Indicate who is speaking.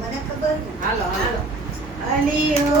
Speaker 1: મને ખબર.
Speaker 2: હાલો હાલો. અલીઓ